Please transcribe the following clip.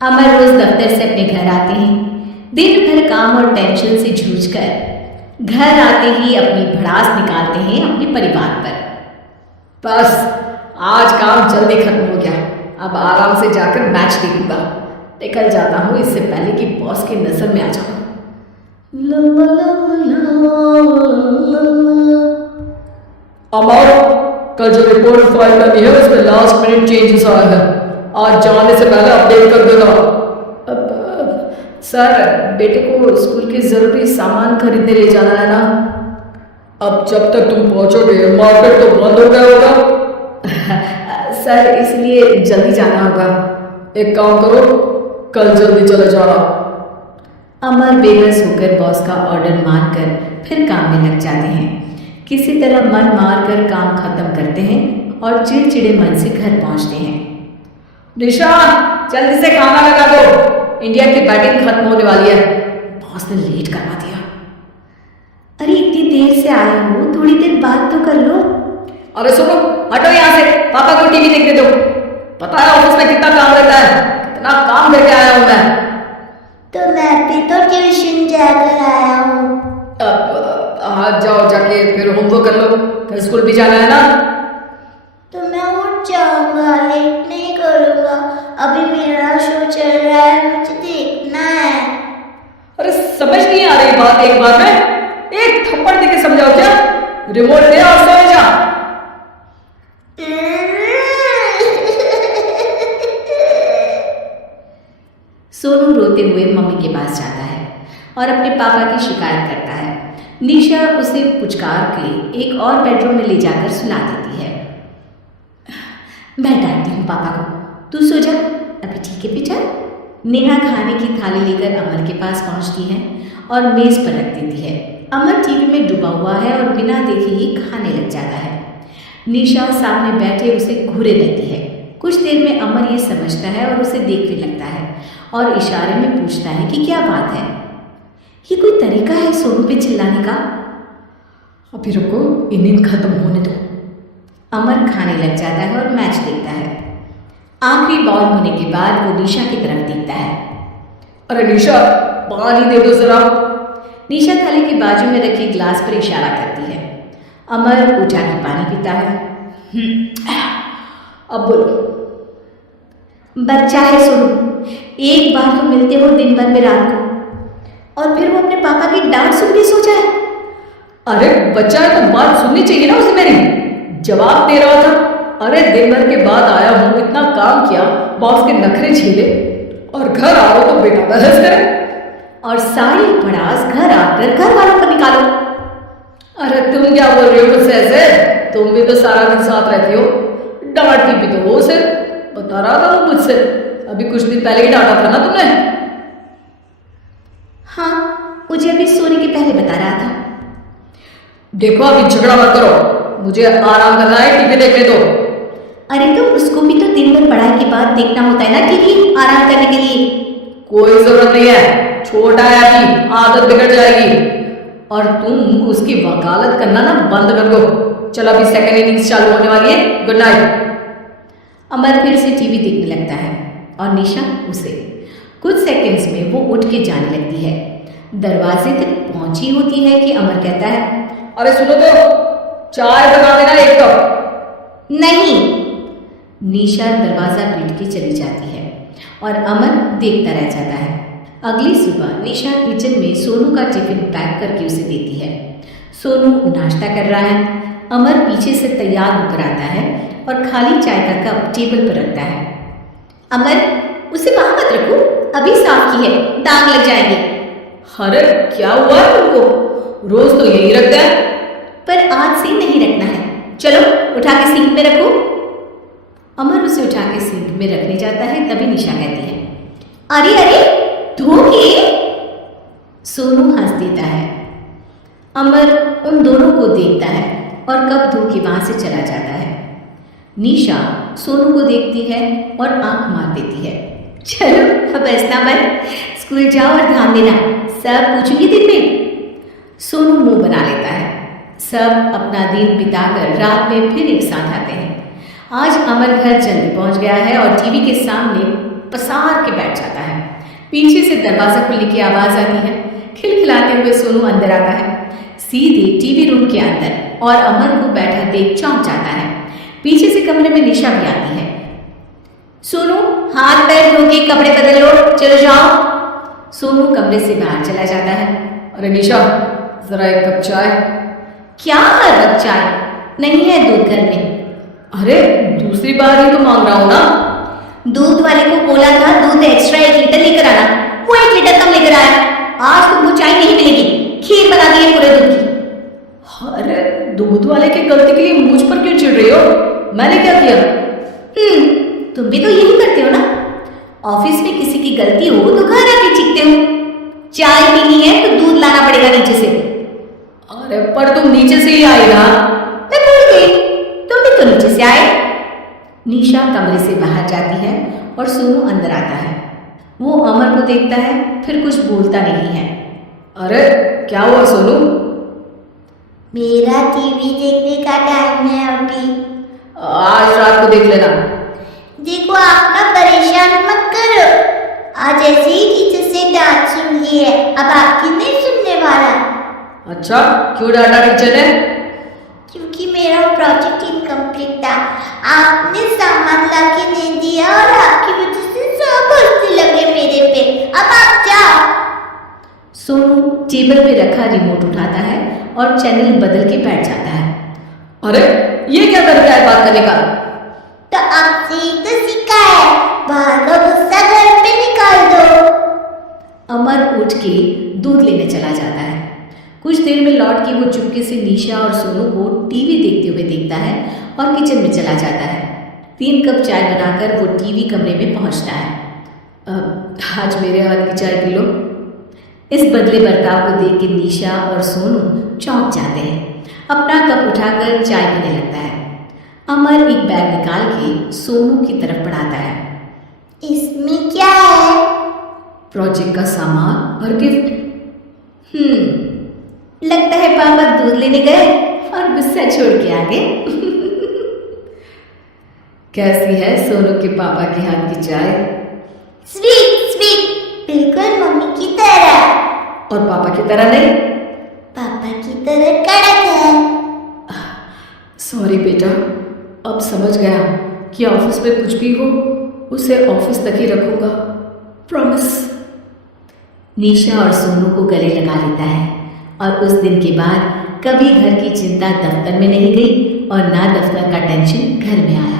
अमर रोज दफ्तर से अपने घर आते हैं। दिन भर काम और टेंशन से जूझकर घर आते ही अपनी भड़ास निकालते हैं अपने परिवार पर। बस आज काम जल्दी खत्म हो गया। अब आराम से जाकर मैच देखूंगा। निकल जाता हूँ इससे पहले कि बॉस की नजर में आ जाऊं। अमर, कल जो रिपोर्ट फाइल करनी है उसमें लास्ट मिनट चेंजेस आए हैं। आज जाने से पहले अपडेट कर देना। सर, बेटे को स्कूल के जरूरी सामान खरीदने ले जाना है ना। अब जब तक तुम पहुंचोगे मार्केट तो बंद हो गया होगा। सर, इसलिए जल्दी जाना होगा। एक काम करो, कल जल्दी चले जाना। अमर बेबस होकर बॉस का ऑर्डर मानकर फिर काम में लग जाते हैं। किसी तरह मन मार कर काम खत्म करते हैं और चिड़चिड़े मन से घर पहुंचते हैं। निशा, जल्दी से खाना लगा दो। इंडिया की बैटिंग खत्म होने वाली है। बॉस ने लेट करवा दिया। अरे इतनी देर से आया हूँ, थोड़ी देर बात तो कर लो। अरे सुनो, हटो यहाँ से। पापा को टीवी देखने दो। पता है ऑफिस में कितना काम रहता है। कितना काम करके आया हूँ मैं। तो मैं भी तो ट्यूशन जाकर आया हूँ। अब आज जाओ, जाके फिर होमवर्क कर लो। फिर स्कूल भी जाना है ना। तो मैं उठ जाऊंगा, लेट नहीं करूंगा। अभी मेरा शो चल रहा है, मुझे देखना है। अरे समझ नहीं आ रही बात एक बार में। एक थप्पड़ देके समझाओ क्या। रिमोट दे और सो जा। सोनू रोते हुए मम्मी के पास जाता है और अपने पापा की शिकायत करता है। निशा उसे पुचकार के एक और बेडरूम में ले जाकर सुला देती है। मैं डांटती हूँ पापा को, तू सो जा। अभी ठीक है बेटा। नेहा खाने की थाली लेकर अमर के पास पहुंचती है और मेज पर रख देती है। अमर टीवी में डूबा हुआ है और बिना देखे ही खाने लग जाता है। निशा सामने बैठे उसे घूरे रहती है। कुछ देर में अमर ये समझता है और उसे देखने लगता है और इशारे में पूछता है कि क्या बात है। ये कोई तरीका है सोनू पे चिल्लाने का? अभी रुको, इनिंग खत्म होने दो। अमर खाने लग जाता है और मैच देखता है। आखिरी बॉल होने के बाद वो निशा की तरफ देखता है। अरे निशा, पानी दे दो जरा। निशा थाली के बाजू में रखी ग्लास पर इशारा करती है। अमर उठा के पानी पीता है। अब बोलो। बच्चा है सोनू, एक बार तो मिलते हो दिन भर में रात को, और फिर वो अपने पापा की डांट सुन के सो जाए। अरे बच्चा है तो बात सुननी चाहिए ना उसे मेरी। जवाब दे रहा था। अरे दिन भर के बाद आया हूँ, इतना काम किया, बॉस के नखरे झेले, और घर आओ तो बेटा बहस करे। और सारी भड़ास घर आकर घर वालों पर निकालो। अरे तुम क्या बोल रही हो मुझसे ऐसे? तुम भी तो सारा दिन साथ रहती हो। डांटती भी तो हो उसे। बता रहा था वो मुझसे। अभी कुछ दिन पहले ही डांटा था ना तुमने। हाँ, मुझे अभी सोने के पहले बता रहा था। देखो, अभी झगड़ा मत करो। मुझे आराम करना है, टीवी देखने दो। अरे तो उसको भी तो दिन भर पढ़ाई के बाद देखना होता है ना टीवी, आराम करने के लिए। कोई जरूरत नहीं है, छोटा है अभी, आदत बिगड़ जाएगी। और तुम उसकी वकालत करना ना बंद कर दो। चलो, अभी सेकंड इनिंग्स चालू होने वाली है। Good night. अमर फिर से टीवी देखने लगता है और निशा उसे। कुछ सेकंड्स में वो उठ के जाने लगती है। दरवाजे तक पहुंची होती है कि अमर कहता है, अरे सुनो तो, चाय बना देना एक कप। नहीं। निशा दरवाजा पीट के चली जाती है और अमर देखता रह जाता है। अगली सुबह निशा किचन में सोनू का टिफिन पैक करके उसे देती है। सोनू नाश्ता कर रहा है। अमर पीछे से तैयार होकर आता है और खाली चाय का कप टेबल पर रखता है। अमर, उसे वहां मत रखो, अभी साफ की है, दाग लग जाएंगे। अरे क्या हुआ है तुमको? रोज तो यही रखते हैं। पर आज से नहीं रखना है। चलो उठा के सिंक में रखो। अमर उसे उठा के सिंक में रखने जाता है, तभी निशा कहती है, अरे अरे धोखे। सोनू हंस देता है। अमर उन दोनों को देखता है और कप धो के वहां से चला जाता है। निशा सोनू को देखती है और आंख मार देती है। चलो अब ऐसा मत, स्कूल जाओ और ध्यान देना, सब पूछूंगी दिन में। सोनू मुंह बना लेता है। सब अपना दिन बिताकर रात में फिर एक साथ आते हैं। आज अमर घर जल्दी पहुंच गया है और टीवी के सामने पसार के बैठ जाता है। पीछे से दरवाजा खुलने की आवाज आती है। खिलखिलाते हुए सोनू अंदर आता है, सीधे टीवी रूम के अंदर, और अमर को बैठा देख चौंक जाता है। पीछे से कमरे में निशा भी आती है। सोनू, हाथ पैर धो के कपड़े बदल लो, चलो जाओ। सोनू कमरे से बाहर चला जाता है। अरे निशा, जरा एक कप चाय। क्या हर वक्त चाय? नहीं है दूध घर में। अरे दूसरी बार ही तो मांग रहा हूं ना। दूध वाले को बोला था दूध एक्स्ट्रा 1 लीटर लेकर आना, वो 1 लीटर कम लेकर आया। आज तुमको चाय नहीं मिलेगी, खीर बना दी है पूरे दूध की। अरे दूध वाले की गलती के लिए मुझ पर क्यों चिढ़ रही हो? मैंने क्या किया? तुम भी तो यही करते हो ना। ऑफिस में किसी की गलती हो तो घर आके चीखते हो। चाय पीनी है तो दूध लाना पड़ेगा नीचे से। अरे पर तुम नीचे से ही आई ना। मैं भूल गई, तुम भी तो नीचे से आए। निशा कमरे से बाहर जाती है और सोनू अंदर आता है। वो अमर को देखता है, फिर कुछ बोलता नहीं है। अरे क्या हुआ सोनू? मेरा टीवी देखने का टाइम है अभी। आज रात को देख लेना। देखो आप ना परेशान मत करो। आज ऐसे ही टीचर से डांट सुन ली है, अब आपकी नहीं सुनने वाला। अच्छा, क्यों डांटा टीचर ने? क्योंकि मेरा प्रोजेक्ट इनकम्प्लीट था। आपने सामान ला के नहीं दिया और आपकी वजह से सब हंसने लगे मेरे पे। अब आप जाओ। सोनू टेबल पे रखा रिमोट उठाता है और चैनल बदल के बैठ जाता है। अरे ये क्या तरीका है बात करने का? तो आपसे ही तो सीखा है, बाहर का गुस्सा घर पे निकाल दो। अमर उठ के दूध लेने चला जाता है। कुछ देर में लौट के वो चुपके से निशा और सोनू को टीवी देखते हुए देखता है और किचन में चला जाता है। 3 कप चाय बनाकर वो टीवी कमरे में पहुंचता है। आज मेरे हाथ की चाय पी लो। इस बदले बर्ताव को देख के निशा और सोनू चौंक जाते हैं। अपना कप उठाकर चाय पीने लगता है। अमर एक बैग निकाल के सोनू की तरफ बढ़ाता है। इसमें क्या है? प्रोजेक्ट का सामान और गिफ्ट। लगता है पापा दूध लेने गए और गुस्सा छोड़ के आ गए। कैसी है सोनू के पापा के हाथ की चाय? स्वीट स्वीट, बिल्कुल मम्मी की तरह। और पापा की तरह नहीं? पापा की तरह कड़क है। सॉरी बेटा, अब समझ गया कि ऑफिस में कुछ भी हो उसे ऑफिस तक ही रखूंगा, प्रॉमिस। निशा और सोनू को गले लगा लेता है और उस दिन के बाद कभी घर की चिंता दफ्तर में नहीं गई और ना दफ्तर का टेंशन घर में आया।